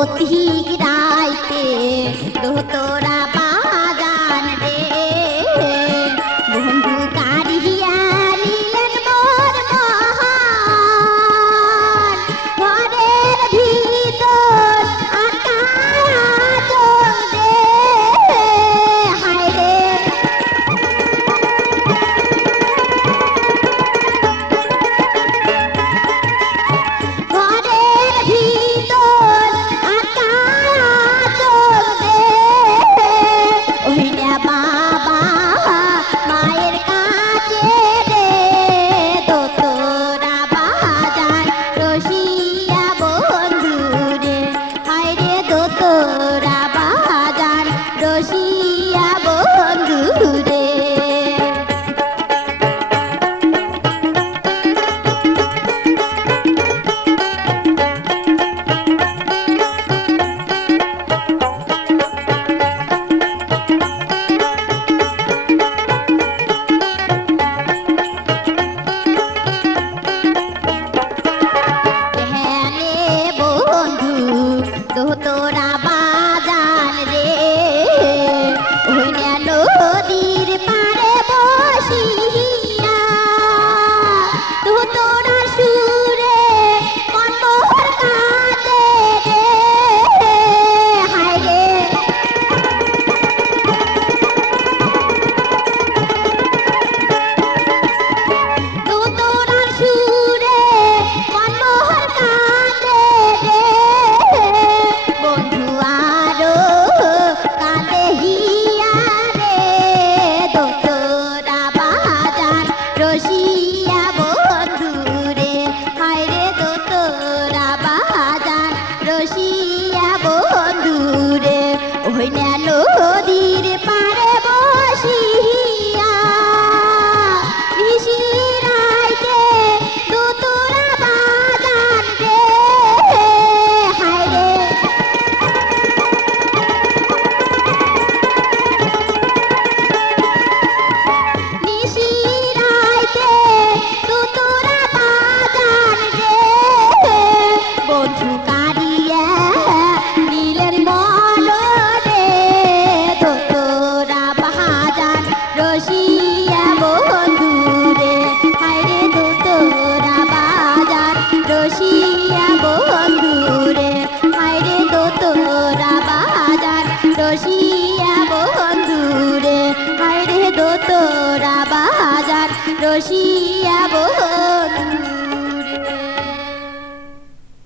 পথিক রাইতে দোতরা বাজান রে বন্ধু কারিয়া নিলেন মোর মহান ঘরের ভিতর আকাশ রে হায় রে ঘরের ভিতর আকাশ রে ওইটা বাবা মায়ের কাছে রে দোতরা বাজার রসিয়া বন্ধু রে হায় রে দোতরা বাজার রসিয়া বন্ধু রে ধ্যানে বন্ধু দোতরা বাজান রে ওইনা নদীর পাড়ে বসিয়া দোতরা সুরে কণ্ঠর কাঁদে রে হায় রে দোতরার সুরে মনোহর কাঁদে রে বন্ধু আরো কাঁদে হিয়া রে দোতরা বাজার রসিয়া বন্ধু রে হায় রে দোতরা বাজার রসিয়া বন্ধু রে ওইনা নদীর পাড়ে বসিয়া নিশিরাইতে দোতরা বাজান রে হায় রে নিশিরাইতে দোতরা বাজান রে বন্ধু কারিয়া নিলেন মন রে দোতরা বাজার রসিয়া বন্ধু রে হায় রে দোতরা বাজার রসিয়া বন্ধু রে হায় রে দোতরা বাজার রসিয়া বন্ধু রে হায় রে দোতরা বাজার রসিয়া